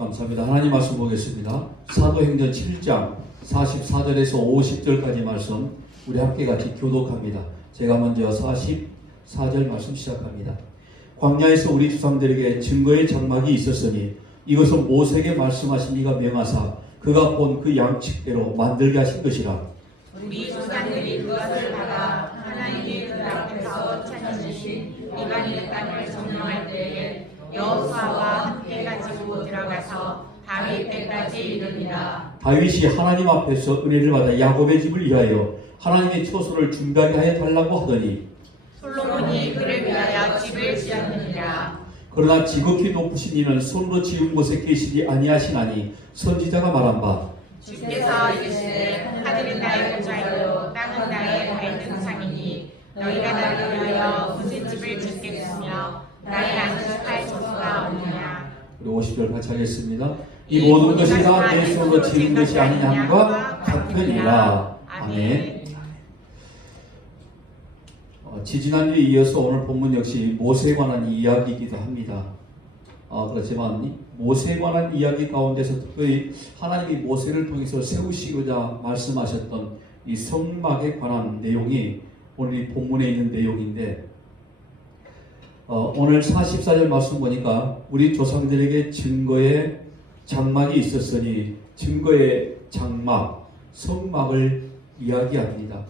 감사합니다. 하나님 말씀 보겠습니다. 사도행전 7장 44절에서 50절까지 말씀 우리 함께 같이 교독합니다. 제가 먼저 44절 말씀 시작합니다. 광야에서 우리 조상들에게 증거의 장막이 있었으니 이것은 모세에게 말씀하신 이가 명하사 그가 본 그 양측대로 만들게 하신 것이라. 우리 조상들이 그것을 받아 하나님이 그 앞에서 찾아주신 이방인의 땅을 점령할 때에 여호수아와 함께 가지고 들어가서 다윗 때까지 이르니라. 다윗이 하나님 앞에서 은혜를 받아 야곱의 집을 위하여 하나님의 처소를 준비하게 하여 달라고 하더니 솔로몬이 그를 위하여 집을 지었느니라. 그러나 지극히 높으신 이는 손으로 지은 곳에 계시지 아니하시나니 선지자가 말한 바 주께서 이르시되 하늘은 나의 보좌요 땅은 나의 발등상이니 너희가 나를 위하여 무슨 집을 짓겠으며 나의 안식할 처소가 없느냐. 우리 50절 같이 하겠습니다. 이 모든 것이 다 내 손으로 지은 것이 아니냐과 같으니라. 아멘. 지지난주에 이어서 오늘 본문 역시 모세에 관한 이야기이기도 합니다. 그렇지만 모세에 관한 이야기 가운데서 특별히 하나님이 모세를 통해서 세우시고자 말씀하셨던 이 성막에 관한 내용이 오늘 이 본문에 있는 내용인데, 오늘 44절 말씀 보니까 우리 조상들에게 증거의 장막이 있었으니 증거의 장막, 성막을 이야기합니다.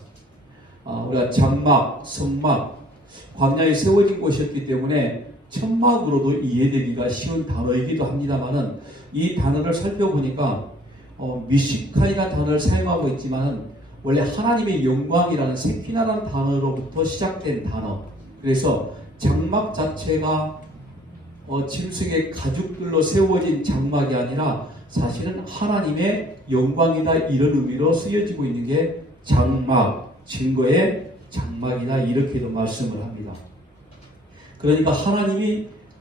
우리가 장막, 성막, 광야에 세워진 곳이었기 때문에 천막으로도 이해되기가 쉬운 단어이기도 합니다만은 이 단어를 살펴보니까 미시칸이라는 단어를 사용하고 있지만은 원래 하나님의 영광이라는 세키나라는 단어로부터 시작된 단어. 그래서 장막 자체가 짐승의 가죽들로 세워진 장막이 아니라 사실은 하나님의 영광이다 이런 의미로 쓰여지고 있는 게 장막, 증거의 장막이다 이렇게도 말씀을 합니다. 그러니까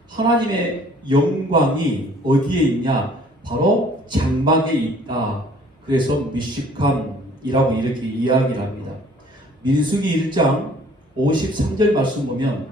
하나님의 영광이 어디에 있냐? 바로 장막에 있다. 그래서 미시칸이라고 이렇게 이야기를 합니다. 민수기 1장 53절 말씀 보면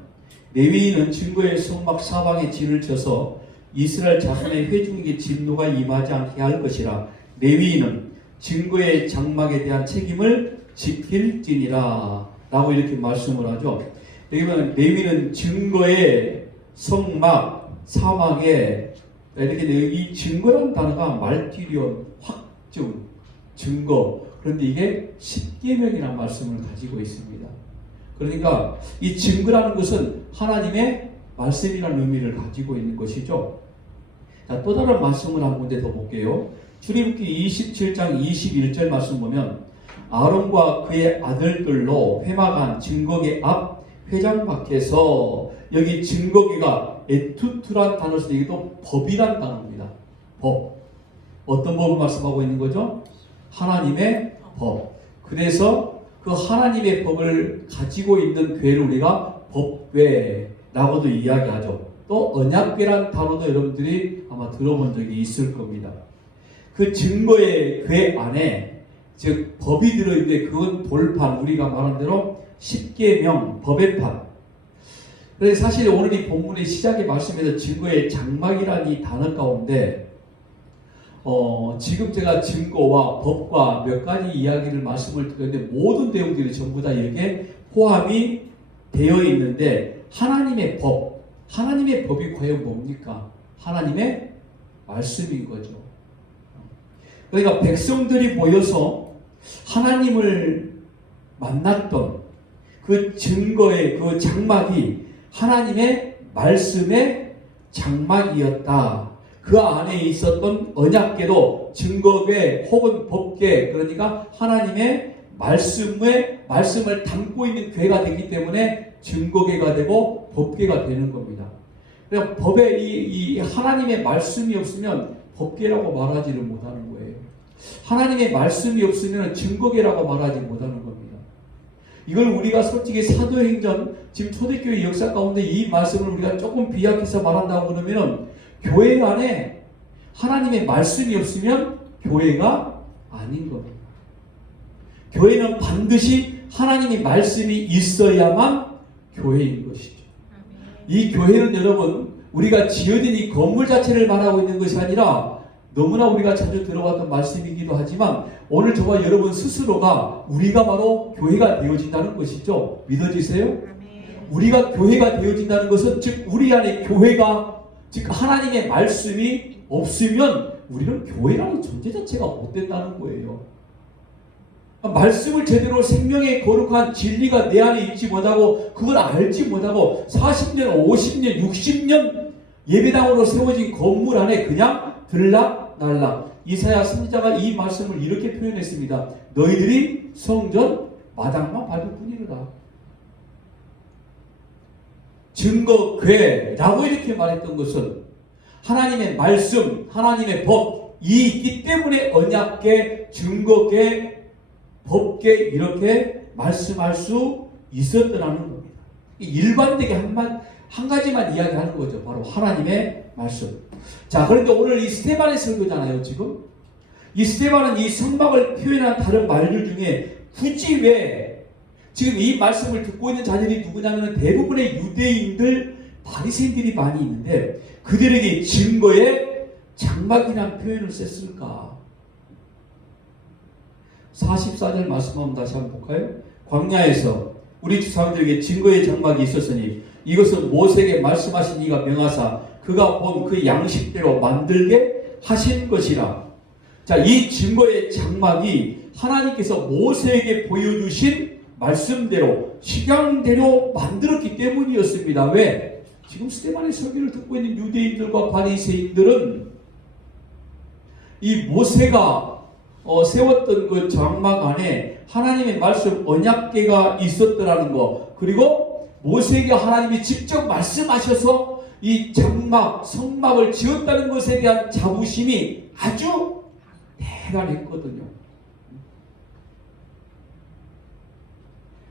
레위인은 증거의 성막 사방에 진을 쳐서 이스라엘 자손의 회중에게 진노가 임하지 않게 할 것이라. 레위인은 증거의 장막에 대한 책임을 지킬지니라 라고 이렇게 말씀을 하죠. 여기 보면 레위는 증거의 성막 사막에 이렇게 여기 증거라는 단어가 말티리온 확증 증거, 그런데 이게 십계명이라는 말씀을 가지고 있습니다. 그러니까 이 증거라는 것은 하나님의 말씀이라는 의미를 가지고 있는 것이죠. 자, 또 다른 말씀을 한 군데 더 볼게요. 출애굽기 27장 21절 말씀 보면 아론과 그의 아들들로 회막한 증거계 앞 회장 밖에서, 여기 증거계가 에투투란 단어를 쓰는데 이것도 법이란 단어입니다. 법. 어떤 법을 말씀하고 있는 거죠? 하나님의 법. 그래서 그 하나님의 법을 가지고 있는 궤를 우리가 법궤라고도 이야기하죠. 또 언약궤란 단어도 여러분들이 아마 들어본 적이 있을 겁니다. 그 증거의 궤 안에 즉 법이 들어있는데 그건 돌판, 우리가 말한 대로 십계명, 법의 판. 그래서 사실 오늘 이 본문의 시작의 말씀에서 증거의 장막이라는 이 단어 가운데 지금 제가 증거와 법과 몇 가지 이야기를 말씀을 드렸는데 모든 내용들이 전부 다 여기에 포함이 되어 있는데 하나님의 법이 과연 뭡니까? 하나님의 말씀인 거죠. 그러니까 백성들이 모여서 하나님을 만났던 그 증거의 그 장막이 하나님의 말씀의 장막이었다. 그 안에 있었던 언약궤도 증거궤 혹은 법궤, 그러니까 하나님의 말씀을 담고 있는 궤가 되기 때문에 증거궤가 되고 법궤가 되는 겁니다. 그러니까 법에 이 하나님의 말씀이 없으면 법궤라고 말하지를 못하는 거예요. 하나님의 말씀이 없으면 증거궤라고 말하지 못하는 겁니다. 이걸 우리가 솔직히 사도행전 지금 초대교회 역사 가운데 이 말씀을 우리가 조금 비약해서 말한다고 그러면 교회 안에 하나님의 말씀이 없으면 교회가 아닌 겁니다. 교회는 반드시 하나님의 말씀이 있어야만 교회인 것이죠. 이 교회는 여러분 우리가 지어진 이 건물 자체를 말하고 있는 것이 아니라 너무나 우리가 자주 들어왔던 말씀이기도 하지만 오늘 저와 여러분 스스로가 우리가 바로 교회가 되어진다는 것이죠. 믿어지세요? 아멘. 우리가 교회가 되어진다는 것은 즉 우리 안에 교회가 즉 하나님의 말씀이 없으면 우리는 교회라는 존재 자체가 못 된다는 거예요. 말씀을 제대로 생명의 거룩한 진리가 내 안에 있지 못하고 그걸 알지 못하고 40년, 50년, 60년 예배당으로 세워진 건물 안에 그냥 들락날락. 이사야 선지자가 이 말씀을 이렇게 표현했습니다. 너희들이 성전 마당만 밟을 뿐이로다. 증거궤라고 이렇게 말했던 것은 하나님의 말씀, 하나님의 법이 있기 때문에 언약궤, 증거궤, 법궤 이렇게 말씀할 수 있었더라는 겁니다. 일반되게 한 가지만 이야기하는 거죠. 바로 하나님의 말씀. 자, 그런데 오늘 이 스데반의 설교잖아요, 지금. 이 스데반은 이 성막을 표현한 다른 말들 중에 굳이 왜 지금 이 말씀을 듣고 있는 자들이 누구냐면 대부분의 유대인들, 바리새인들이 많이 있는데 그들에게 증거의 장막이라는 표현을 썼을까? 44절 말씀 한번 다시 한번 볼까요? 광야에서 우리 조상들에게 증거의 장막이 있었으니 이것은 모세에게 말씀하신 이가 명하사 그가 본 그 양식대로 만들게 하신 것이라. 자, 이 증거의 장막이 하나님께서 모세에게 보여주신 말씀대로 식양대로 만들었기 때문이었습니다. 왜? 지금 스데반의 설교를 듣고 있는 유대인들과 바리새인들은 이 모세가 세웠던 그 장막 안에 하나님의 말씀 언약궤가 있었더라는 거, 그리고 모세에게 하나님이 직접 말씀하셔서 이 장막, 성막을 지었다는 것에 대한 자부심이 아주 대단했거든요.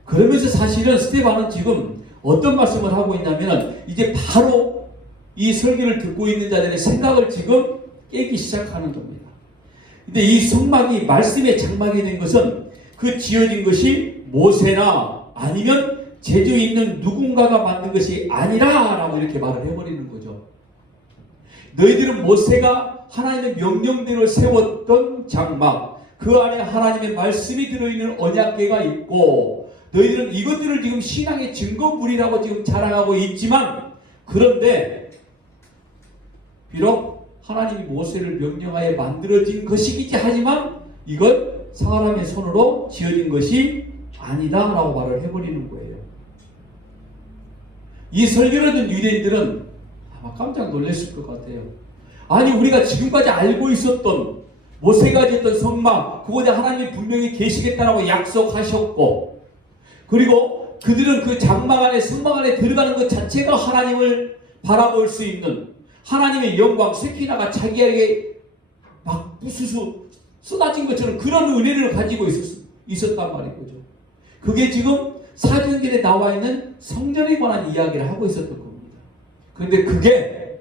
그러면서 사실은 스데반은 지금 어떤 말씀을 하고 있냐면 이제 바로 이 설교를 듣고 있는 자들의 생각을 지금 깨기 시작하는 겁니다. 근데 이 성막이 말씀의 장막이 된 것은 그 지어진 것이 모세나 아니면 재주 있는 누군가가 만든 것이 아니라 라고 이렇게 말을 해버리는 거죠. 너희들은 모세가 하나님의 명령대로 세웠던 장막, 그 안에 하나님의 말씀이 들어있는 언약궤가 있고 너희들은 이것들을 지금 신앙의 증거물이라고 지금 자랑하고 있지만 그런데 비록 하나님이 모세를 명령하여 만들어진 것이기지 하지만 이건 사람의 손으로 지어진 것이 아니다 라고 말을 해버리는 거예요. 이 설교를 듣는 유대인들은 아마 깜짝 놀랐을 것 같아요. 아니 우리가 지금까지 알고 있었던 모세가 지었던 성막 그곳에 하나님이 분명히 계시겠다라고 약속하셨고 그리고 그들은 그 장막 안에 성막 안에 들어가는 것 자체가 하나님을 바라볼 수 있는 하나님의 영광 세키나가 자기에게 막 부수수 쏟아진 것처럼 그런 은혜를 가지고 있었단 말이죠. 그게 지금 사도행전에 나와 있는 성전에 관한 이야기를 하고 있었던 겁니다. 그런데 그게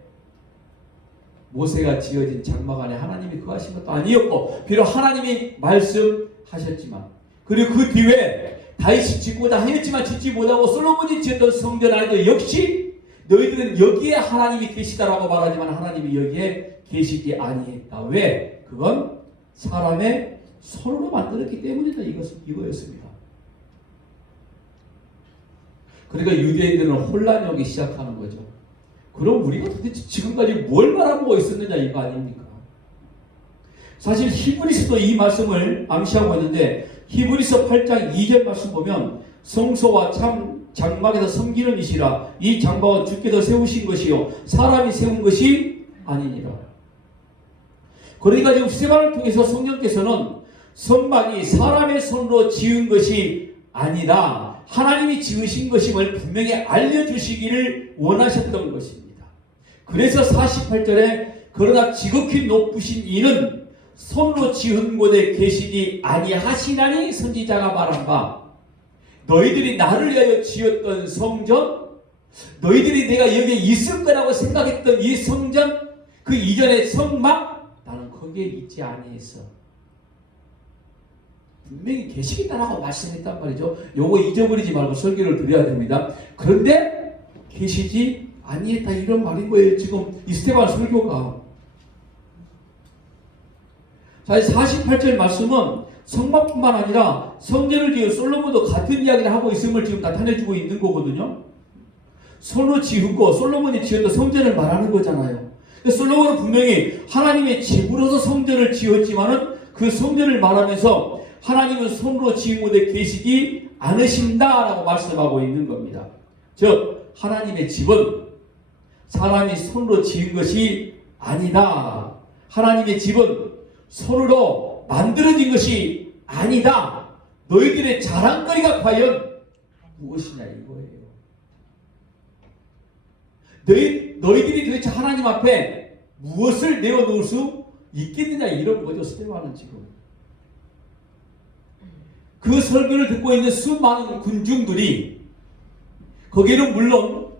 모세가 지어진 장막 안에 하나님이 거하신 것도 아니었고 비록 하나님이 말씀하셨지만 그리고 그 뒤에 다윗이 짓고자 하였지만 짓지 못하고 솔로몬이 지었던 성전 안에도 역시 너희들은 여기에 하나님이 계시다라고 말하지만 하나님이 여기에 계시지 아니했다. 왜? 그건 사람의 손으로 만들었기 때문이다. 이거였습니다. 그러니까 유대인들은 혼란이 오기 시작하는 거죠. 그럼 우리가 도대체 지금까지 뭘 말하고 있었느냐 이거 아닙니까? 사실 히브리서도 이 말씀을 암시하고 있는데 히브리서 8장 2절 말씀 보면 성소와 참 장막에서 섬기는 이시라 이 장막은 주께서 세우신 것이요 사람이 세운 것이 아니니라. 그러니까 지금 스데반을 통해서 성령께서는 성막이 사람의 손으로 지은 것이 아니다 하나님이 지으신 것임을 분명히 알려주시기를 원하셨던 것입니다. 그래서 48절에 그러나 지극히 높으신 이는 손으로 지은 곳에 계시지 아니하시나니 선지자가 말한 바 너희들이 나를 위하여 지었던 성전 너희들이 내가 여기에 있을 거라고 생각했던 이 성전 그 이전의 성막 나는 거기에 있지 아니했어. 분명히 계시겠다라고 말씀했단 말이죠. 요거 잊어버리지 말고 설교를 드려야 됩니다. 그런데 계시지 아니했다 이런 말인 거예요. 지금 이 스테반 설교가. 자, 48절 말씀은 성막뿐만 아니라 성전을 지은 솔로몬도 같은 이야기를 하고 있음을 지금 나타내주고 있는 거거든요. 손으로 지었고 솔로몬이 지었던 성전을 말하는 거잖아요. 솔로몬은 분명히 하나님의 집으로서 성전을 지었지만은 그 성전을 말하면서 하나님은 손으로 지은 곳에 계시지 않으신다라고 말씀하고 있는 겁니다. 즉 하나님의 집은 사람이 손으로 지은 것이 아니다. 하나님의 집은 손으로 만들어진 것이 아니다. 너희들의 자랑거리가 과연 무엇이냐 이거예요. 너희들이 도대체 하나님 앞에 무엇을 내어놓을 수 있겠느냐 이런 거죠. 스테반은 지금. 그 설교를 듣고 있는 수많은 군중들이 거기에는 물론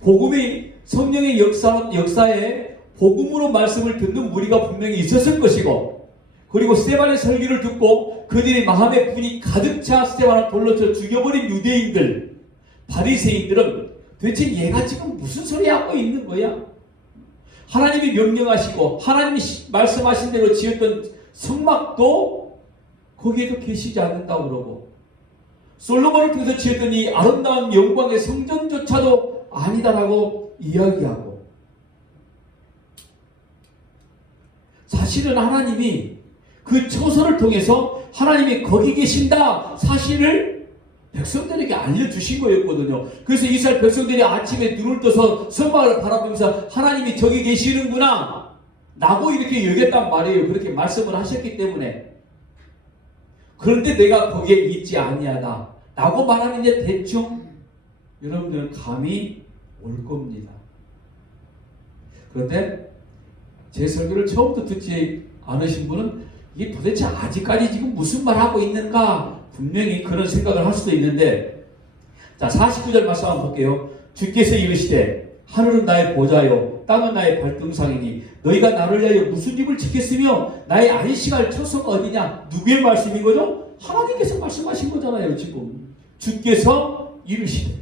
복음이 성령의 역사에 복음으로 말씀을 듣는 무리가 분명히 있었을 것이고 그리고 스테반의 설교를 듣고 그들의 마음에 분이 가득 차 스테반을 돌로 쳐 죽여버린 유대인들 바리새인들은 도대체 얘가 지금 무슨 소리 하고 있는 거야? 하나님이 명령하시고 하나님이 말씀하신 대로 지었던 성막도 거기에도 계시지 않는다고 그러고 솔로몬을 통해서 지었던 이 아름다운 영광의 성전조차도 아니다라고 이야기하고 사실은 하나님이 그 초서를 통해서 하나님이 거기 계신다 사실을 백성들에게 알려주신 거였거든요. 그래서 이스라엘 백성들이 아침에 눈을 떠서 성막을 바라보면서 하나님이 저기 계시는구나 라고 이렇게 여겼단 말이에요. 그렇게 말씀을 하셨기 때문에. 그런데 내가 거기에 있지 아니하다 라고 말하면 이제 대충 여러분들은 감이 올 겁니다. 그런데 제 설교를 처음부터 듣지 않으신 분은 이게 도대체 아직까지 지금 무슨 말 하고 있는가 분명히 그런 생각을 할 수도 있는데 자 49절 말씀 한번 볼게요. 주께서 이르시되 하늘은 나의 보좌요 땅은 나의 발등상이니 너희가 나를 위하여 무슨 집을 짓겠으며 나의 안식할 처소가 어디냐. 누구의 말씀인 거죠? 하나님께서 말씀하신 거잖아요. 지금 주께서 이르시되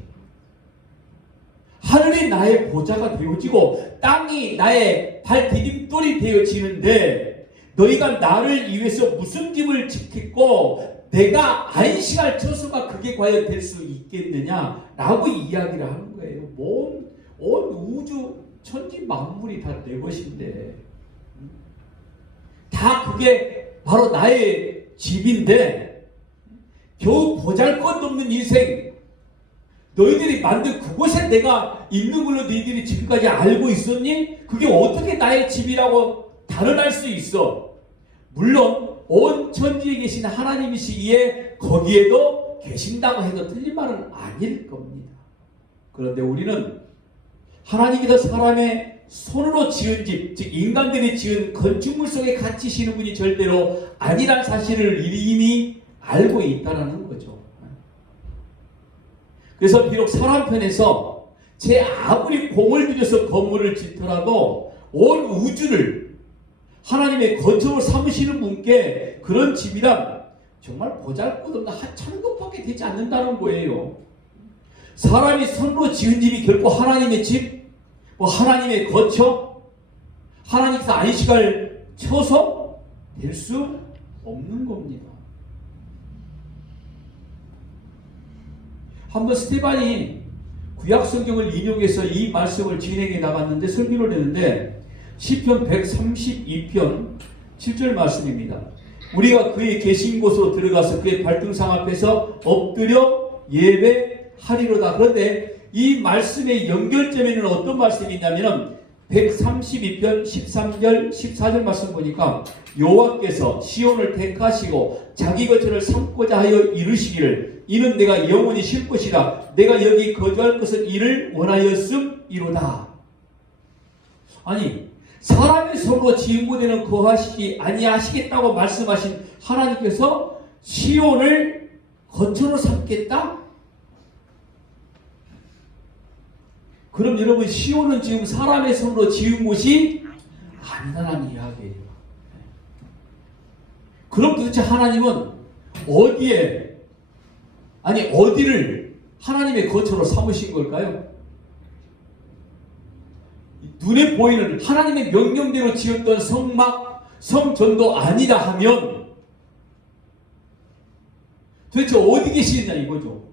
하늘이 나의 보좌가 되어지고 땅이 나의 발디딤돌이 되어지는데 너희가 나를 위해서 무슨 집을 짓겠고 내가 안식할 처소가 그게 과연 될 수 있겠느냐라고 이야기를 하는 거예요. 온 우주 천지 만물이 다 내 것인데 다 그게 바로 나의 집인데 겨우 보잘것없는 인생 너희들이 만든 그곳에 내가 있는 걸로 너희들이 지금까지 알고 있었니? 그게 어떻게 나의 집이라고 단언할 수 있어? 물론 온 천지에 계신 하나님이시기에 거기에도 계신다고 해도 틀린 말은 아닐 겁니다. 그런데 우리는 하나님께서 사람의 손으로 지은 집, 즉 인간들이 지은 건축물 속에 갇히시는 분이 절대로 아니란 사실을 이미 알고 있다는 거죠. 그래서 비록 사람 편에서 제 아무리 공을 들여서 건물을 짓더라도 온 우주를 하나님의 거처로 삼으시는 분께 그런 집이란 정말 보잘것없는 하찮은 것밖에 되지 않는다는 거예요. 사람이 손으로 지은 집이 결코 하나님의 집, 하나님의 거처, 하나님께서 안식할 처소 될 수 없는 겁니다. 한번 스테반이 구약 성경을 인용해서 이 말씀을 진행해 나갔는데 설교를 했는데 시편 132편 7절 말씀입니다. 우리가 그의 계신 곳으로 들어가서 그의 발등상 앞에서 엎드려 예배하리로다. 그런데 이 말씀의 연결점에는 어떤 말씀이 있냐면 132편 13절 14절 말씀 보니까 여호와께서 시온을 택하시고 자기 거처를 삼고자 하여 이르시기를 이는 내가 영원히 쉴 것이라 내가 여기 거주할 것은 이를 원하였음이로다. 아니 사람의 손으로 지은 곳에는 거하시지 아니하시겠다고 말씀하신 하나님께서 시온을 거처로 삼겠다? 그럼 여러분 시온은 지금 사람의 손으로 지은 곳이 아니다라는 이야기예요. 그럼 도대체 하나님은 어디를 하나님의 거처로 삼으신 걸까요? 눈에 보이는 하나님의 명령대로 지었던 성막, 성전도 아니다 하면 도대체 어디 계시느냐 이거죠.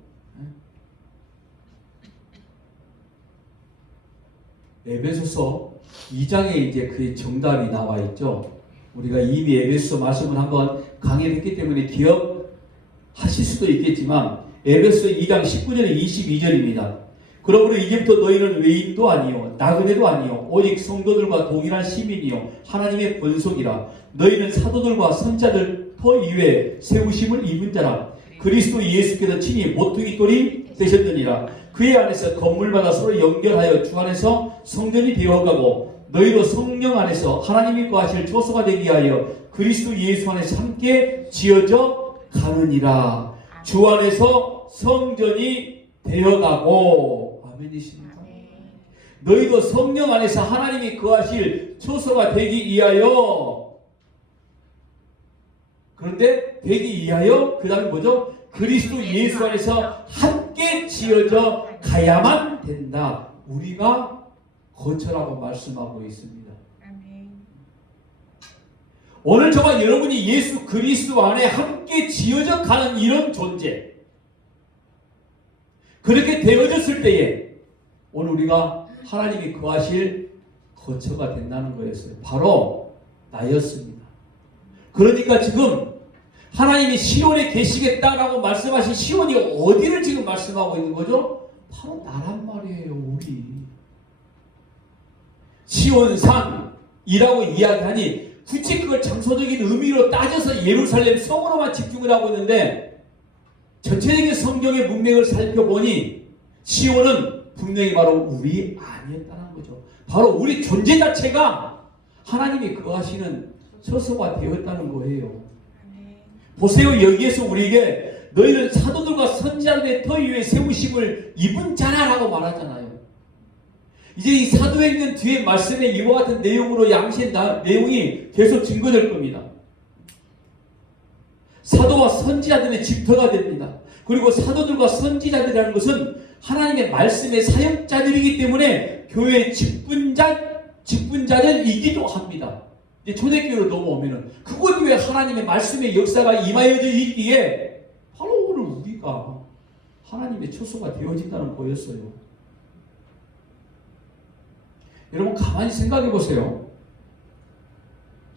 에베소서 2장에 이제 그 정답이 나와 있죠. 우리가 이미 에베소서 말씀을 한번 강의를 했기 때문에 기억하실 수도 있겠지만 에베소서 2장 19절에 22절입니다. 그러므로 이제부터 너희는 외인도 아니요 나그네도 아니요 오직 성도들과 동일한 시민이요 하나님의 본속이라. 너희는 사도들과 선자들 터 이외에 세우심을 입은 자라. 그리스도 예수께서 친히 모퉁이 돌이 되셨느니라. 그의 안에서 건물마다 서로 연결하여 주 안에서 성전이 되어가고 너희도 성령 안에서 하나님이 거하실 조소가 되기 위하여 그리스도 예수 안에서 함께 지어져 가느니라. 주 안에서 성전이 되어가고. 아멘이십니까? 너희도 성령 안에서 하나님이 거하실 조소가 되기 위하여. 그런데 되기 위하여 그 다음에 뭐죠? 그리스도 예수 안에서 함께 지어져 가야만 된다. 우리가 거처라고 말씀하고 있습니다. 오늘 저와 여러분이 예수 그리스도 안에 함께 지어져 가는 이런 존재, 그렇게 되어졌을 때에 오늘 우리가 하나님이 거하실 거처가 된다는 거였어요. 바로 나였습니다. 그러니까 지금 하나님이 시온에 계시겠다라고 말씀하신 시온이 어디를 지금 말씀하고 있는 거죠? 바로 나란 말이에요. 우리 시온산이라고 이야기하니 굳이 그걸 장소적인 의미로 따져서 예루살렘 성으로만 집중을 하고 있는데 전체적인 성경의 문맥을 살펴보니 시온은 분명히 바로 우리 아니었다는 거죠. 바로 우리 존재 자체가 하나님이 거하시는 처소가 되었다는 거예요. 보세요. 여기에서 우리에게 너희는 사도들과 선지자들의 터 위에 세우심을 입은 자라라고 말하잖아요. 이제 이 사도행전 뒤에 말씀에 이와 같은 내용으로 양시의 내용이 계속 증거될 겁니다. 사도와 선지자들의 집터가 됩니다. 그리고 사도들과 선지자들이라는 것은 하나님의 말씀의 사역자들이기 때문에 교회의 직분자들이기도 합니다. 이제 초대교회로 넘어오면은 그곳 위에 하나님의 말씀의 역사가 임하여져 있기에 바로 오늘 우리가 하나님의 처소가 되어진다는 거였어요. 여러분 가만히 생각해 보세요.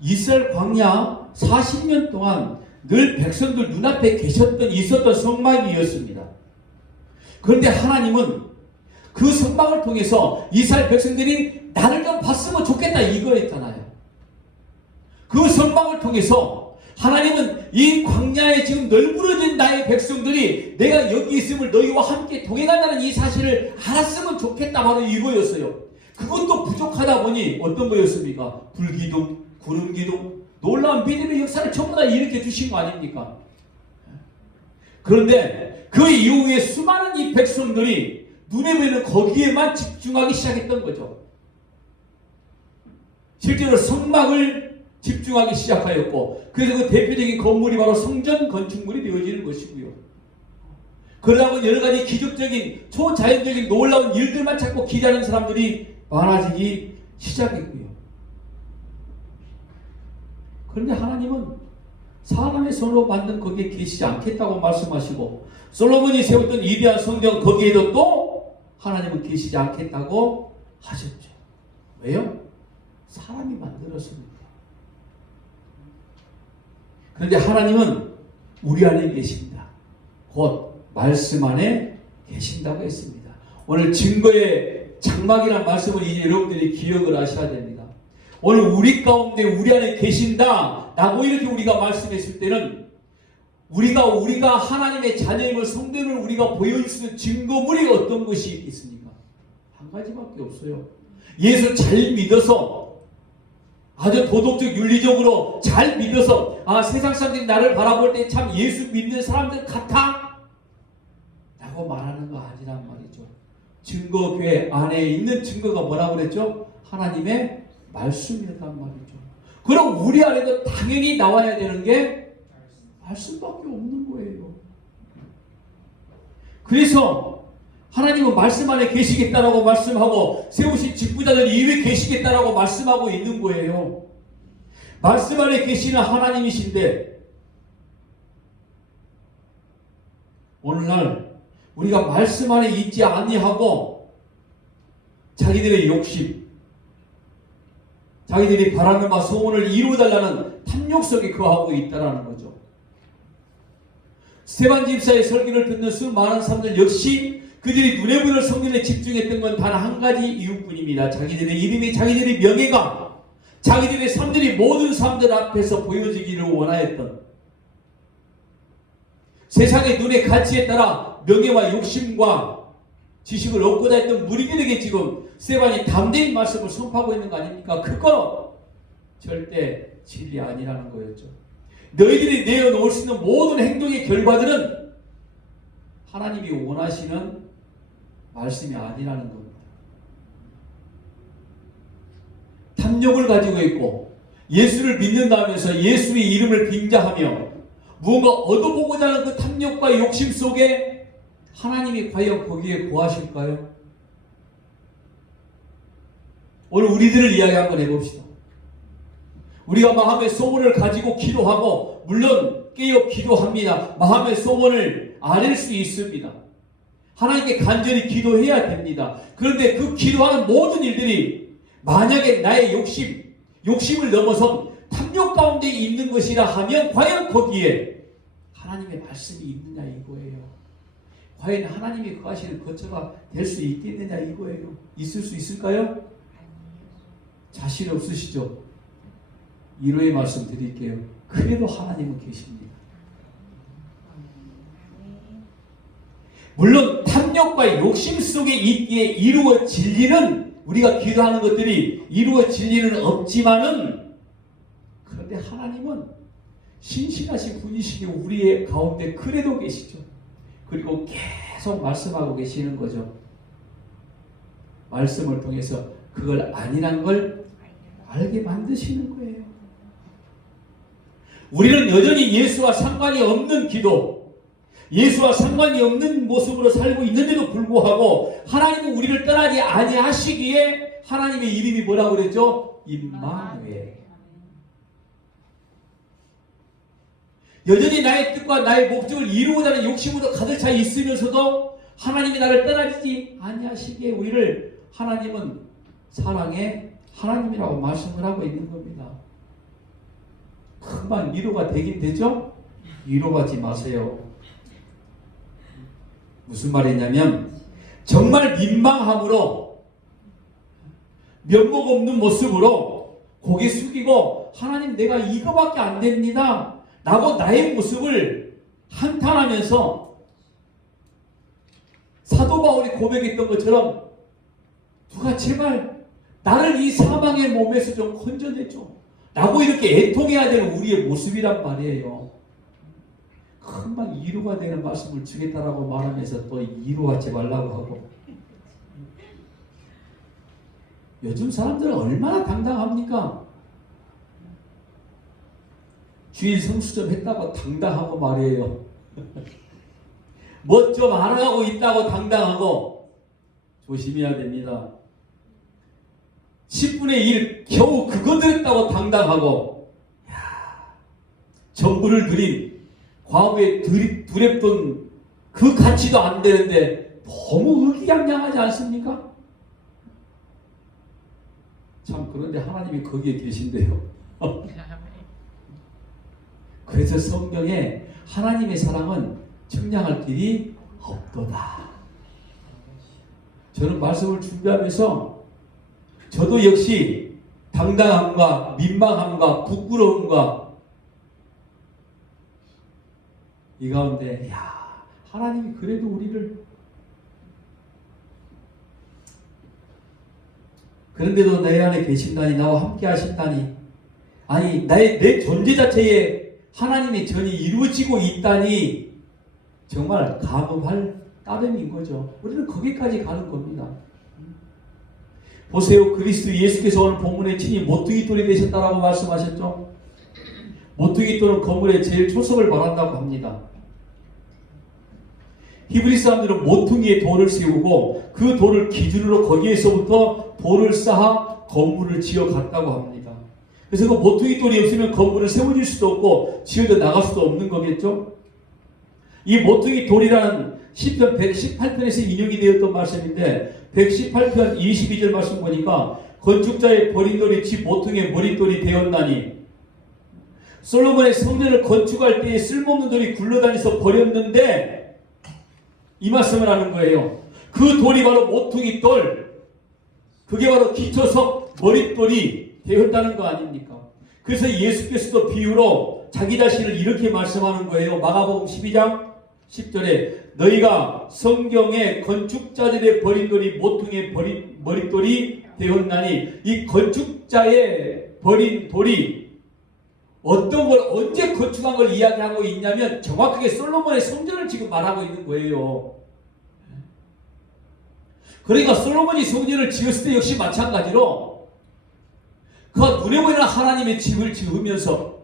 이스라엘 광야 40년 동안 늘 백성들 눈앞에 있었던 성막이었습니다. 그런데 하나님은 그 성막을 통해서 이스라엘 백성들이 나를 좀 봤으면 좋겠다 이거였잖아요. 그 성막을 통해서 하나님은 이 광야에 지금 널브러진 나의 백성들이 내가 여기 있음을 너희와 함께 동행한다는 이 사실을 알았으면 좋겠다 바로 이거였어요. 그것도 부족하다 보니 어떤 거였습니까? 불기둥, 구름기둥, 놀라운 믿음의 역사를 전부 다 일으켜 주신 거 아닙니까? 그런데 그 이후에 수많은 이 백성들이 눈에 보이는 거기에만 집중하기 시작했던 거죠. 실제로 성막을 집중하기 시작하였고, 그래서 그 대표적인 건물이 바로 성전 건축물이 되어지는 것이고요. 그러다 보니 여러 가지 기적적인 초자연적인 놀라운 일들만 찾고 기대하는 사람들이 많아지기 시작했고요. 그런데 하나님은 사람의 손으로 만든 거기에 계시지 않겠다고 말씀하시고, 솔로몬이 세웠던 위대한 성전 거기에도 또 하나님은 계시지 않겠다고 하셨죠. 왜요? 사람이 만들었습니다. 그런데 하나님은 우리 안에 계십니다. 곧 말씀 안에 계신다고 했습니다. 오늘 증거의 장막이란 말씀을 이제 여러분들이 기억을 하셔야 됩니다. 오늘 우리 가운데 우리 안에 계신다 라고 이렇게 우리가 말씀했을 때는 우리가 하나님의 자녀임을 성도임을 우리가 보여줄 수 있는 증거물이 어떤 것이 있겠습니까? 한 가지밖에 없어요. 예수 잘 믿어서 아주 도덕적 윤리적으로 잘 믿어서 세상 사람들이 나를 바라볼 때 참 예수 믿는 사람들 같아 라고 말하는 거 아니란 말이죠. 증거교회 안에 있는 증거가 뭐라고 그랬죠? 하나님의 말씀이란 말이죠. 그럼 우리 안에도 당연히 나와야 되는 게 말씀밖에 없는 거예요. 그래서 하나님은 말씀 안에 계시겠다라고 말씀하고 세우신 직분자들 이외에 계시겠다라고 말씀하고 있는 거예요. 말씀 안에 계시는 하나님이신데 오늘날 우리가 말씀 안에 있지 아니하고 자기들의 욕심, 자기들이 바라는 바 소원을 이루어달라는 탐욕 속에 거하고 있다는 거죠. 스테반 집사의 설교를 듣는 수많은 사람들 역시 그들이 눈에 보이는 성경에 집중했던 건 단 한 가지 이유뿐입니다. 자기들의 이름이, 자기들의 명예가, 자기들의 삶들이 모든 사람들 앞에서 보여지기를 원하였던, 세상의 눈의 가치에 따라 명예와 욕심과 지식을 얻고자 했던 무리들에게 지금 스테반이 담대히 말씀을 선포하고 있는 거 아닙니까? 그거 절대 진리 아니라는 거였죠. 너희들이 내어놓을 수 있는 모든 행동의 결과들은 하나님이 원하시는 말씀이 아니라는 겁니다. 탐욕을 가지고 있고 예수를 믿는다면서 예수의 이름을 빙자하며 무언가 얻어보고자 하는 그 탐욕과 욕심 속에 하나님이 과연 거기에 거하실까요? 오늘 우리들을 이야기 한번 해봅시다. 우리가 마음의 소원을 가지고 기도하고 물론 깨어 기도합니다. 마음의 소원을 아릴 수 있습니다. 하나님께 간절히 기도해야 됩니다. 그런데 그 기도하는 모든 일들이 만약에 나의 욕심을 넘어선 탐욕 가운데 있는 것이라 하면 과연 거기에 하나님의 말씀이 있느냐 이거예요. 과연 하나님이 거하시는 거처가 될 수 있겠느냐 이거예요. 있을 수 있을까요? 자신 없으시죠? 위로의 말씀 드릴게요. 그래도 하나님은 계십니다. 물론 탐욕과 욕심 속에 있기에 이루어질 일은 우리가 기도하는 것들이 이루어질 일은 없지만은 그런데 하나님은 신실하신 분이시니 우리의 가운데 그래도 계시죠. 그리고 계속 말씀하고 계시는 거죠. 말씀을 통해서 그걸 아니란 걸 알게 만드시는 거예요. 우리는 여전히 예수와 상관이 없는 기도, 예수와 상관이 없는 모습으로 살고 있는데도 불구하고 하나님은 우리를 떠나지 아니하시기에 하나님의 이름이 뭐라고 그랬죠? 임마누엘. 여전히 나의 뜻과 나의 목적을 이루고자 하는 욕심으로 가득 차 있으면서도 하나님이 나를 떠나지 아니하시기에 우리를 하나님은 사랑의 하나님이라고 말씀을 하고 있는 겁니다. 금방 위로가 되긴 되죠? 위로하지 마세요. 무슨 말이냐면 정말 민망함으로 면목 없는 모습으로 고개 숙이고 하나님 내가 이거밖에 안 됩니다 라고 나의 모습을 한탄하면서 사도 바울이 고백했던 것처럼 누가 제발 나를 이 사망의 몸에서 좀 건져내줘 라고 이렇게 애통해야 되는 우리의 모습이란 말이에요. 금방 이루가 되는 말씀을 주겠다라고 말하면서 또 이루하지 말라고 하고. 요즘 사람들은 얼마나 당당합니까? 주일 성수점 했다고 당당하고 말이에요. 뭐 좀 알아가고 있다고 당당하고. 조심해야 됩니다. 10분의 1 겨우 그거 들었다고 당당하고, 전부를 드린 과거에 두렵던 그 가치도 안 되는데 너무 의기양양하지 않습니까? 참 그런데 하나님이 거기에 계신데요. 그래서 성경에 하나님의 사랑은 측량할 길이 없도다. 저는 말씀을 준비하면서 저도 역시 당당함과 민망함과 부끄러움과 이 가운데 하나님이 그래도 우리를 그런데도 내 안에 계신다니 나와 함께 하신다니 아니 내 존재 자체에 하나님의 전이 이루어지고 있다니 정말 감동할 따름인 거죠. 우리는 거기까지 가는 겁니다. 보세요. 그리스도 예수께서 오늘 본문에 친히 모퉁이 돌이 되셨다라고 말씀하셨죠. 모퉁이 돌은 건물의 제일 초석을 말한다고 합니다. 히브리 사람들은 모퉁이에 돌을 세우고 그 돌을 기준으로 거기에서부터 돌을 쌓아 건물을 지어 갔다고 합니다. 그래서 그 모퉁이 돌이 없으면 건물을 세워질 수도 없고 지어져 나갈 수도 없는 거겠죠. 이 모퉁이 돌이라는 시편 118편에서 인용이 되었던 말씀인데 118편 22절 말씀 보니까 건축자의 버린 돌이 집 모퉁이의 머릿돌이 되었나니 솔로몬의 성전을 건축할 때에 쓸모없는 돌이 굴러다니서 버렸는데 이 말씀을 하는 거예요. 그 돌이 바로 모퉁이 돌, 그게 바로 기초석 머릿돌이 되었다는 거 아닙니까? 그래서 예수께서도 비유로 자기 자신을 이렇게 말씀하는 거예요. 마가복음 12장 10절에 너희가 성경의 건축자들의 버린 돌이 모퉁이의 머릿돌이 되었나니 이 건축자의 버린 돌이 어떤 걸 언제 건축한 걸 이야기하고 있냐면 정확하게 솔로몬의 성전을 지금 말하고 있는 거예요. 그러니까 솔로몬이 성전을 지었을 때 역시 마찬가지로 그 눈에 보이는 하나님의 집을 지으면서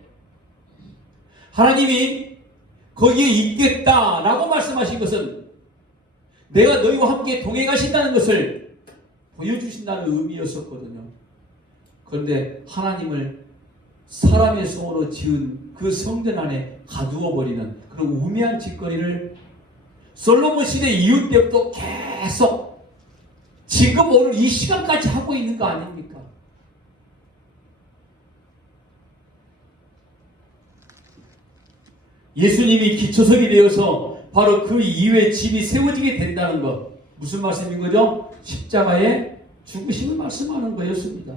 하나님이 거기에 있겠다라고 말씀하신 것은 내가 너희와 함께 동행하신다는 것을 보여주신다는 의미였었거든요. 그런데 하나님을 사람의 손으로 지은 그 성전 안에 가두어버리는 그런 우매한 짓거리를 솔로몬 시대 이후 때부터 계속 지금 오늘 이 시간까지 하고 있는 거 아닙니까? 예수님이 기초석이 되어서 바로 그 이후에 집이 세워지게 된다는 것. 무슨 말씀인 거죠? 십자가의 죽으심을 말씀하는 거였습니다.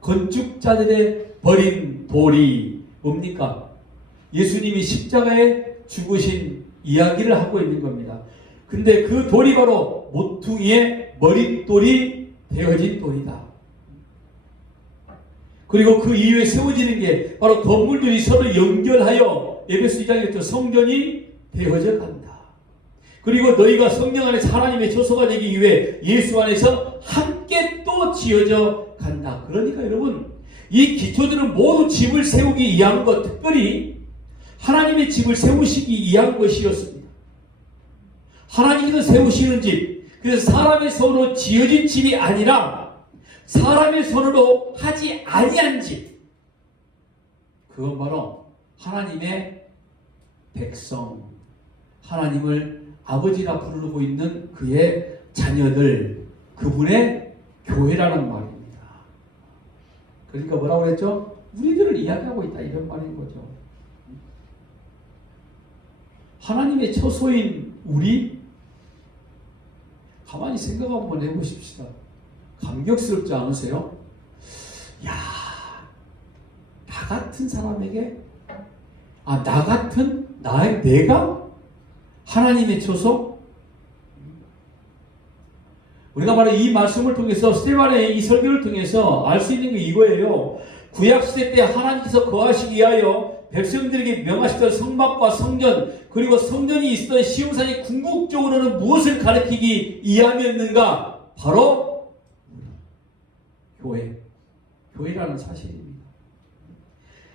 건축자들의 버린 돌이 뭡니까? 예수님이 십자가에 죽으신 이야기를 하고 있는 겁니다. 근데 그 돌이 바로 모퉁이의 머릿돌이 되어진 돌이다. 그리고 그 이후에 세워지는 게 바로 건물들이 서로 연결하여 에베소 2장에 성전이 되어져 간다. 그리고 너희가 성령 안에서 하나님의 조소가 되기 위해 예수 안에서 함께 또 지어져 간다. 그러니까 여러분 이 기초들은 모두 집을 세우기 위한 것, 특별히 하나님의 집을 세우시기 위한 것이었습니다. 하나님께서 세우시는 집, 그래서 사람의 손으로 지어진 집이 아니라 사람의 손으로 하지 아니한 집, 그건 바로 하나님의 백성, 하나님을 아버지라 부르고 있는 그의 자녀들, 그분의 교회라는 말입니다. 그러니까 뭐라고 그랬죠? 우리들을 이야기하고 있다 이런 말인 거죠. 하나님의 처소인 우리, 가만히 생각 한번 해보십시다. 감격스럽지 않으세요? 야, 나 같은 사람에게, 나 같은, 내가 하나님의 처소? 우리가 바로 이 말씀을 통해서, 스테반의 이 설교를 통해서 알 수 있는 게 이거예요. 구약시대 때 하나님께서 거하시기 위하여 백성들에게 명하시던 성막과 성전, 그리고 성전이 있었던 시온산이 궁극적으로는 무엇을 가리키기 위함이었는가? 바로 교회라는 사실입니다.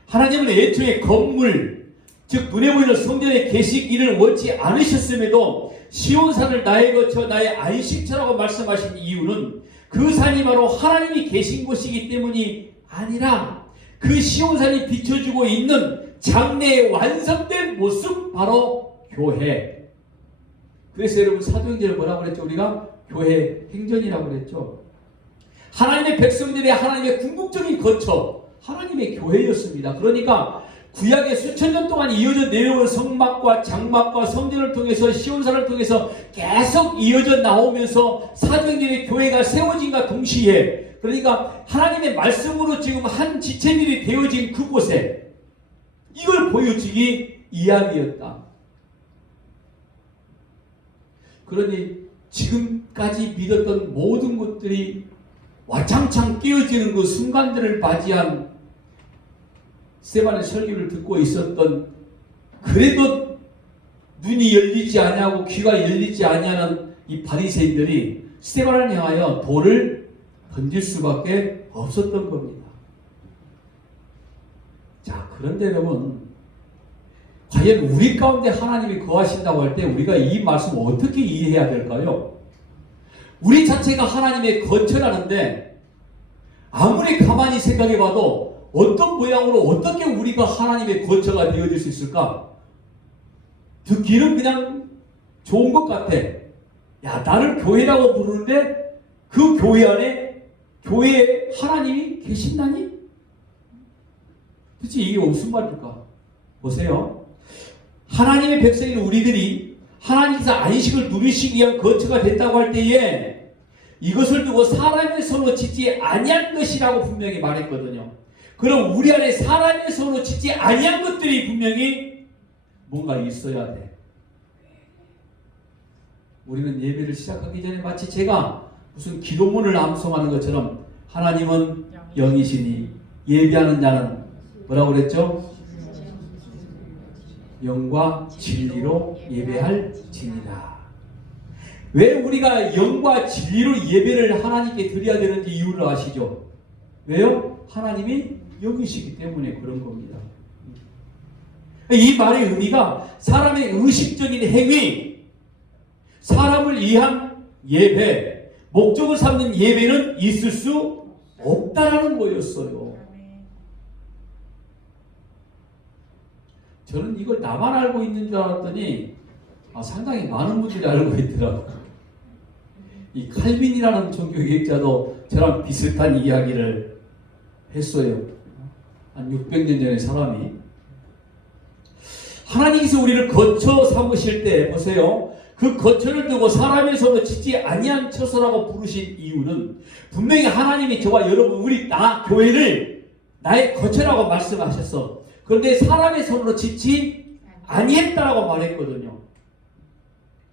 하나님은 애초에 건물, 즉 눈에 보이는 성전에 계시기를 원치 않으셨음에도 시온산을 나에 거쳐 나의 안식처라고 말씀하신 이유는 그 산이 바로 하나님이 계신 곳이기 때문이 아니라 그 시온산이 비춰주고 있는 장래의 완성된 모습, 바로 교회. 그래서 여러분 사도행전을 뭐라고 그랬죠? 우리가 교회 행전이라고 그랬죠. 하나님의 백성들의 하나님의 궁극적인 거처, 하나님의 교회였습니다. 그러니까 구약의 수천 년 동안 이어져 내려온 성막과 장막과 성전을 통해서 시온산을 통해서 계속 이어져 나오면서 사도행전의 교회가 세워진과 동시에, 그러니까 하나님의 말씀으로 지금 한 지체들이 되어진 그곳에 이걸 보여주기 이함이었다. 그러니 지금까지 믿었던 모든 것들이 와창창 깨어지는 그 순간들을 맞이한 스테반의 설교를 듣고 있었던, 그래도 눈이 열리지 아니하고 귀가 열리지 아니하는 이 바리새인들이 스테반을 향하여 돌을 던질 수밖에 없었던 겁니다. 자, 그런데 여러분, 과연 우리 가운데 하나님이 거하신다고 할 때 우리가 이 말씀을 어떻게 이해해야 될까요? 우리 자체가 하나님의 거처라는데 아무리 가만히 생각해 봐도 어떤 모양으로 어떻게 우리가 하나님의 거처가 되어질 수 있을까? 듣기는 그냥 좋은 것 같아. 야, 나를 교회라고 부르는데 그 교회 안에 교회에 하나님이 계신다니? 도대체 이게 무슨 말일까? 보세요. 하나님의 백성인 우리들이 하나님께서 안식을 누리시기 위한 거처가 됐다고 할 때에 이것을 두고 사람의 손으로 짓지 아니한 것이라고 분명히 말했거든요. 그럼 우리 안에 사람의 손으로 짓지 아니한 것들이 분명히 뭔가 있어야 돼. 우리는 예배를 시작하기 전에 마치 제가 무슨 기도문을 암송하는 것처럼 하나님은 영이시니 예배하는 자는 뭐라고 그랬죠? 영과 진리로 예배할 지니라. 왜 우리가 영과 진리로 예배를 하나님께 드려야 되는지 이유를 아시죠? 왜요? 하나님이 영이시기 때문에 그런 겁니다. 이 말의 의미가 사람의 의식적인 행위, 사람을 위한 예배, 목적을 삼는 예배는 있을 수 없다라는 거였어요. 저는 이걸 나만 알고 있는 줄 알았더니 상당히 많은 분들이 알고 있더라고요. 이 칼빈이라는 종교개혁자도 저랑 비슷한 이야기를 했어요. 한 600년 전의 사람이. 하나님께서 우리를 거처 삼으실 때 보세요. 그 거처를 두고 사람의 손으로 짓지 아니한 처소라고 부르신 이유는 분명히 하나님이 저와 여러분 우리 교회를 나의 거처라고 말씀하셨어. 그런데 사람의 손으로 짓지 아니했다라고 말했거든요.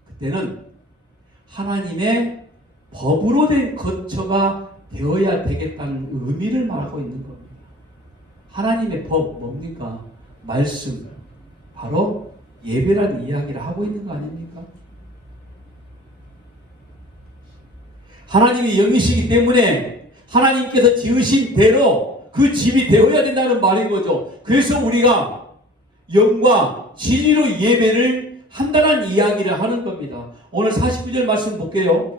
그때는 하나님의 법으로 된 거처가 되어야 되겠다는 의미를 말하고 있는 겁니다. 하나님의 법 뭡니까? 말씀. 바로 예배라는 이야기를 하고 있는 거 아닙니까? 하나님이 영이시기 때문에 하나님께서 지으신 대로 그 집이 되어야 된다는 말인 거죠. 그래서 우리가 영과 진리로 예배를 한다는 이야기를 하는 겁니다. 오늘 49절 말씀 볼게요.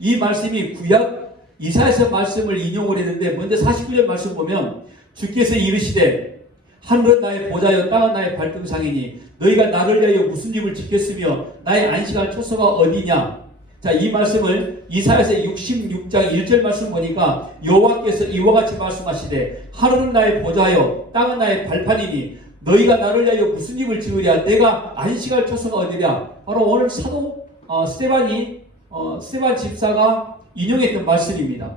이 말씀이 구약 이사야서 말씀을 인용을 했는데 먼저 49절 말씀 보면 주께서 이르시되 하늘은 나의 보좌여 땅은 나의 발등상이니 너희가 나를 위하여 무슨 집을 짓겠으며 나의 안식할 처소가 어디냐. 자, 이 말씀을 이사야서 66장 1절 말씀 보니까 여호와께서 이와 같이 말씀하시되 하늘은 나의 보좌여 땅은 나의 발판이니 너희가 나를 위하여 무슨 집을 지으랴. 내가 안식할 처소가 어디랴. 바로 오늘 사도 스데반 집사가 인용했던 말씀입니다.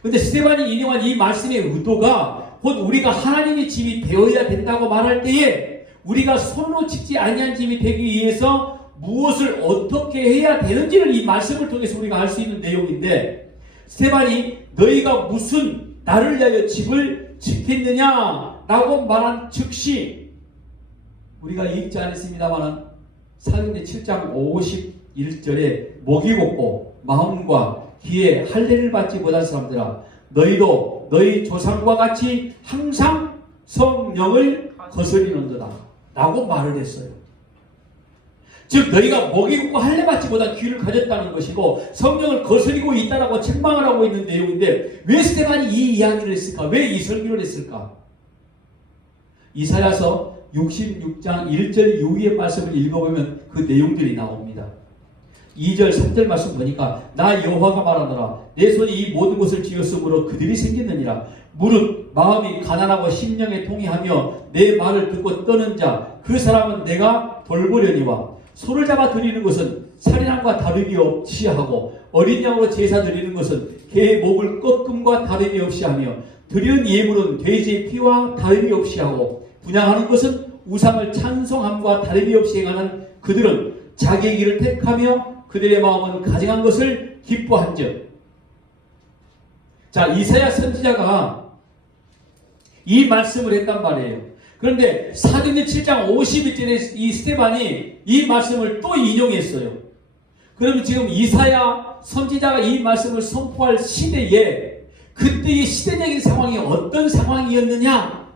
그런데 스데반이 인용한 이 말씀의 의도가 곧 우리가 하나님의 집이 되어야 된다고 말할 때에 우리가 손으로 짓지 아니한 집이 되기 위해서 무엇을 어떻게 해야 되는지를 이 말씀을 통해서 우리가 알 수 있는 내용인데 스데반이 너희가 무슨 나를 위하여 집을 짓겠느냐라고 말한 즉시 우리가 읽지 않았습니다마는 사도행전 7장 51절에 목이 곧고 마음과 귀에 할례를 받지 못한 사람들아 너희도 너희 조상과 같이 항상 성령을 거스리는도다 라고 말을 했어요. 즉 너희가 목이 굳고 할례 받지 못한 귀를 가졌다는 것이고 성령을 거스리고 있다라고 책망을 하고 있는 내용인데 왜 스데반이 이 이야기를 했을까? 왜 이 설교를 했을까? 이사야서 66장 1절 이후의 말씀을 읽어보면 그 내용들이 나옵니다. 2절 3절 말씀 보니까 나 여호와가 말하노라 내 손이 이 모든 것을 지었으므로 그들이 생겼느니라. 무릇 마음이 가난하고 심령에 통해하며 내 말을 듣고 떠는 자 그 사람은 내가 돌보려니와 소를 잡아 드리는 것은 살인함과 다름이 없이 하고 어린 양으로 제사 드리는 것은 개의 목을 꺾음과 다름이 없이 하며 드리는 예물은 돼지의 피와 다름이 없이 하고 분향하는 것은 우상을 찬송함과 다름이 없이 행하는 그들은 자기의 길을 택하며 그들의 마음은 가증한 것을 기뻐한즉. 자, 이사야 선지자가 이 말씀을 했단 말이에요. 그런데 사도행전 7장 51절에 이 스데반이 이 말씀을 또 인용했어요. 그러면 지금 이사야 선지자가 이 말씀을 선포할 시대에 그때의 시대적인 상황이 어떤 상황이었느냐?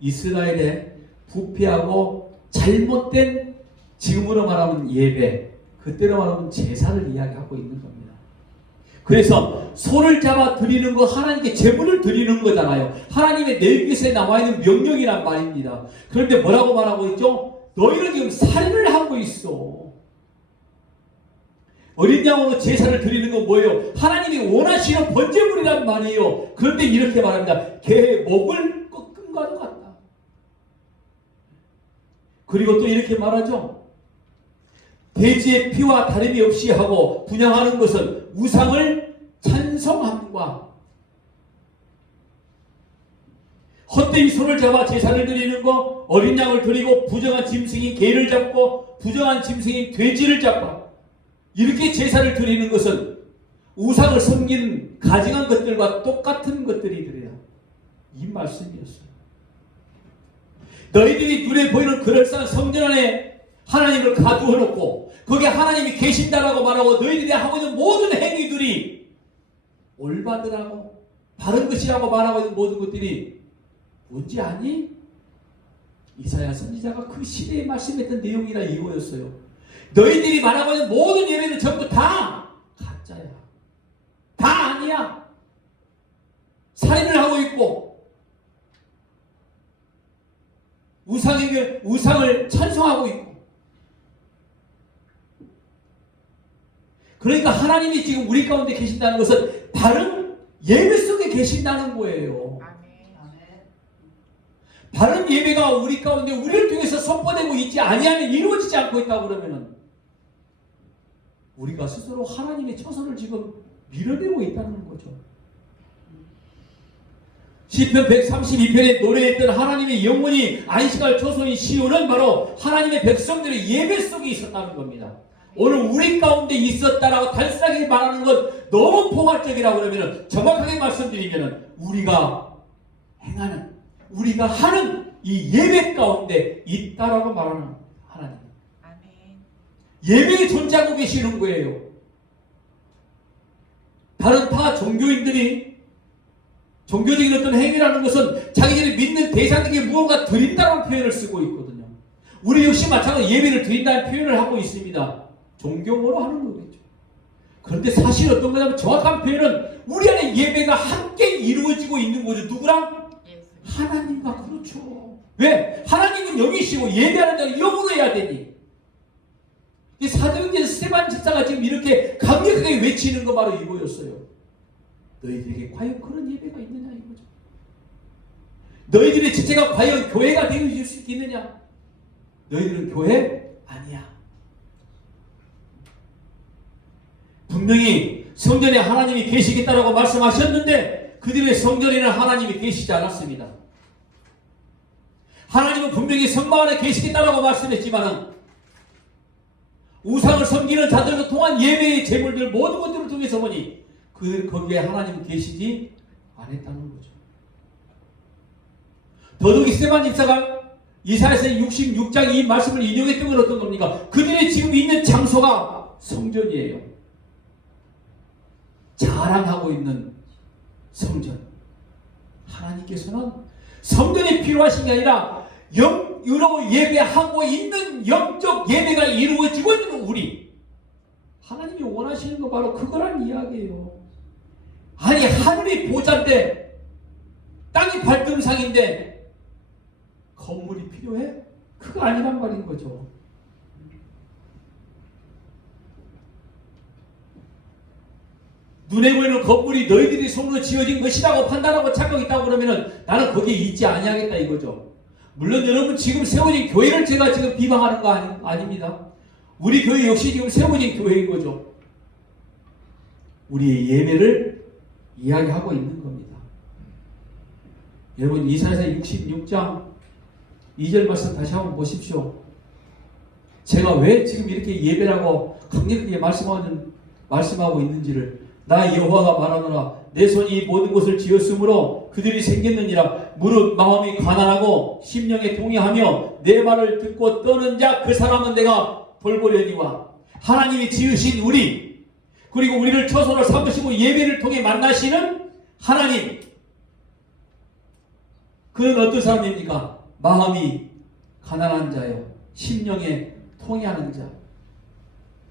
이스라엘의 부패하고 잘못된, 지금으로 말하면 예배, 그때로 말하면 제사를 이야기하고 있는 겁니다. 그래서 손을 잡아 드리는 거, 하나님께 제물을 드리는 거잖아요. 하나님의 레위기서에 나와 있는 명령이란 말입니다. 그런데 뭐라고 말하고 있죠? 너희는 지금 살인을 하고 있어. 어린 양으로 제사를 드리는 건 뭐예요? 하나님이 원하시는 번제물이란 말이에요. 그런데 이렇게 말합니다. 개의 목을 꺾음과도 같다. 그리고 또 이렇게 말하죠. 돼지의 피와 다름이 없이 하고 분향하는 것은 우상을 찬송함과, 헛되이 손을 잡아 제사를 드리는 거, 어린 양을 드리고 부정한 짐승인 개를 잡고 부정한 짐승인 돼지를 잡고 이렇게 제사를 드리는 것은 우상을 섬기는 가증한 것들과 똑같은 것들이더래요. 이 말씀이었어요. 너희들이 눈에 보이는 그럴싸한 성전 안에 하나님을 가두어 놓고 거기에 하나님이 계신다라고 말하고 너희들이 하고 있는 모든 행위들이 올바르라고 바른 것이라고 말하고 있는 모든 것들이 뭔지 아니? 이사야 선지자가 그 시대에 말씀했던 내용이라 이거였어요. 너희들이 말하고 있는 모든 예배는 전부 다 가짜야. 다 아니야. 살인을 하고 있고 우상을 찬송하고 있고, 그러니까 하나님이 지금 우리 가운데 계신다는 것은 바른 예배 속에 계신다는 거예요. 바른 예배가 우리 가운데 우리를 통해서 선포되고 있지 아니하면 이루어지지 않고 있다고 그러면은 우리가 스스로 하나님의 처소를 지금 밀어내고 있다는 거죠. 시편 132편에 노래했던 하나님의 영원히 안식할 처소인 시온은 바로 하나님의 백성들의 예배 속에 있었다는 겁니다. 오늘 우리 가운데 있었다라고 단순하게 말하는 건 너무 포괄적이라고 그러면 정확하게 말씀드리면 우리가 행하는, 우리가 하는 이 예배 가운데 있다라고 말하는 하나님. 예배에 존재하고 계시는 거예요. 다른 타 종교인들이 종교적인 어떤 행위라는 것은 자기들이 믿는 대상에게 무언가 드린다는 표현을 쓰고 있거든요. 우리 역시 마찬가지로 예배를 드린다는 표현을 하고 있습니다. 존경으로 하는 거겠죠. 그런데 사실 어떤 거냐면 정확한 표현은 우리 안에 예배가 함께 이루어지고 있는 거죠. 누구랑? 하나님과. 그렇죠. 왜? 하나님은 영이시고 예배하는 자는 영으로 해야 되니. 이 사도행전 스데반 집사가 지금 이렇게 강력하게 외치는 거 바로 이거였어요. 너희들에게 과연 그런 예배가 있느냐 이거죠. 너희들의 지체가 과연 교회가 되어질 수 있느냐? 너희들은 교회 아니야. 분명히 성전에 하나님이 계시겠다라고 말씀하셨는데 그들의 성전에는 하나님이 계시지 않았습니다. 하나님은 분명히 성막 안에 계시겠다라고 말씀했지만은 우상을 섬기는 자들과 통한 예배의 제물들 모든 것들을 통해서 보니 거기에 하나님은 계시지 않았다는 거죠. 더욱이 스데반 집사가 이사야서 66장 이 말씀을 인용했던 건 어떤 겁니까? 그들의 지금 있는 장소가 성전이에요. 자랑하고 있는 성전. 하나님께서는 성전이 필요하신 게 아니라 영으로 예배하고 있는 영적 예배가 이루어지고 있는 우리. 하나님이 원하시는 거 바로 그거란 이야기예요. 아니 하늘이 보좌인데 땅이 발등상인데 건물이 필요해? 그거 아니란 말인 거죠. 눈에 보이는 건물이 너희들이 손으로 지어진 것이라고 판단하고 착각했다고 그러면은 나는 거기에 있지 아니하겠다 이거죠. 물론 여러분 지금 세워진 교회를 제가 지금 비방하는 거 아닙니다. 우리 교회 역시 지금 세워진 교회인 거죠. 우리의 예배를 이야기하고 있는 겁니다. 여러분 이사야서 66장 2절 말씀 다시 한번 보십시오. 제가 왜 지금 이렇게 예배라고 강력하게 말씀하고 있는지를 나 여호와가 말하노라 내 손이 이 모든 것을 지었으므로 그들이 생겼느니라 무릇 마음이 가난하고 심령에 동의하며 내 말을 듣고 떠는 자 그 사람은 내가 돌보려니와. 하나님이 지으신 우리 그리고 우리를 처소로 삼으시고 예배를 통해 만나시는 하나님, 그는 어떤 사람입니까? 마음이 가난한 자요, 심령에 통해하는 자.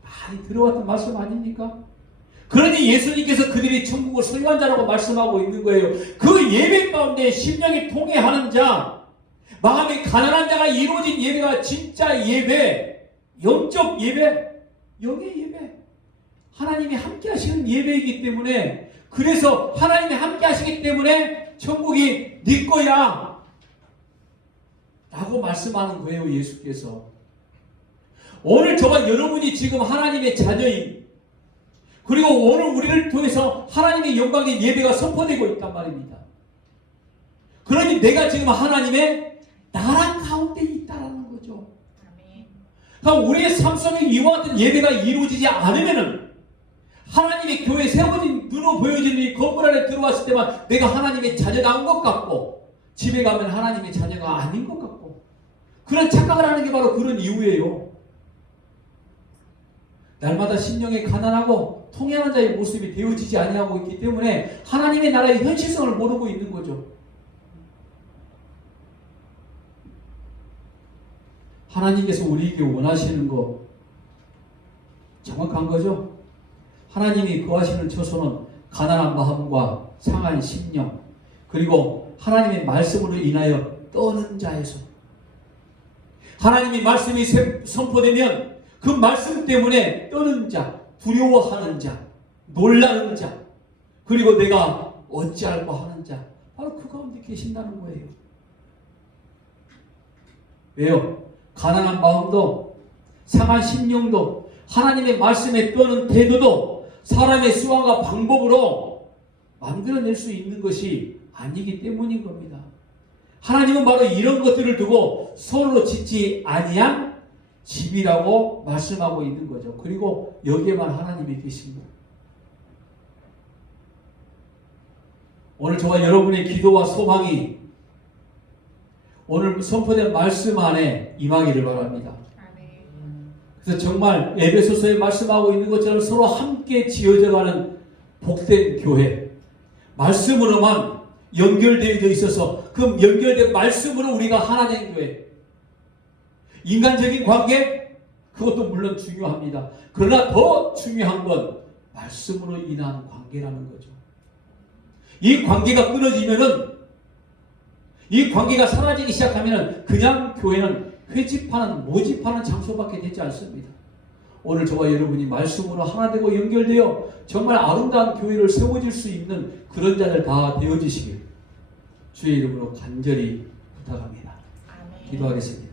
많이 들어왔던 말씀 아닙니까? 그러니 예수님께서 그들이 천국을 소유한 자라고 말씀하고 있는 거예요. 그 예배 가운데 심령이 통해하는 자, 마음이 가난한 자가 이루어진 예배가 진짜 예배, 영적 예배, 영의 예배, 하나님이 함께 하시는 예배이기 때문에, 그래서 하나님이 함께 하시기 때문에 천국이 네 거야 라고 말씀하는 거예요. 예수께서. 오늘 저와 여러분이 지금 하나님의 자녀인, 그리고 오늘 우리를 통해서 하나님의 영광의 예배가 선포되고 있단 말입니다. 그러니 내가 지금 하나님의 나라 가운데 있다라는 거죠. 그럼 우리의 삶 속에 이와 같은 예배가 이루어지지 않으면은, 하나님의 교회에 세워진 눈으로 보여지는 이 건물 안에 들어왔을 때만 내가 하나님의 자녀다운 것 같고, 집에 가면 하나님의 자녀가 아닌 것 같고, 그런 착각을 하는 게 바로 그런 이유예요. 날마다 심령에 가난하고 통해하는 자의 모습이 되어지지 아니하고 있기 때문에 하나님의 나라의 현실성을 모르고 있는 거죠. 하나님께서 우리에게 원하시는 거 정확한 거죠. 하나님이 거하시는 처소는 가난한 마음과 상한 심령, 그리고 하나님의 말씀으로 인하여 떠는 자에서, 하나님의 말씀이 선포되면 그 말씀 때문에 떠는 자, 두려워하는 자, 놀라는 자, 그리고 내가 어찌할까 하는 자, 바로 그 가운데 계신다는 거예요. 왜요? 가난한 마음도, 상한 심령도, 하나님의 말씀에 떠는 태도도 사람의 수완과 방법으로 만들어낼 수 있는 것이 아니기 때문인 겁니다. 하나님은 바로 이런 것들을 두고 손으로 짓지 아니한 집이라고 말씀하고 있는 거죠. 그리고 여기에만 하나님이 계십니다. 오늘 저와 여러분의 기도와 소망이 오늘 선포된 말씀 안에 임하기를 바랍니다. 그래서 정말 에베소서에 말씀하고 있는 것처럼 서로 함께 지어져가는 복된 교회, 말씀으로만 연결되어 있어서 그 연결된 말씀으로 우리가 하나 된 교회, 인간적인 관계, 그것도 물론 중요합니다. 그러나 더 중요한 건 말씀으로 인한 관계라는 거죠. 이 관계가 끊어지면은, 이 관계가 사라지기 시작하면은 그냥 교회는 회집하는, 모집하는 장소밖에 되지 않습니다. 오늘 저와 여러분이 말씀으로 하나 되고 연결되어 정말 아름다운 교회를 세워질 수 있는 그런 자들 다 되어지시길 주의 이름으로 간절히 부탁합니다. 아멘. 기도하겠습니다.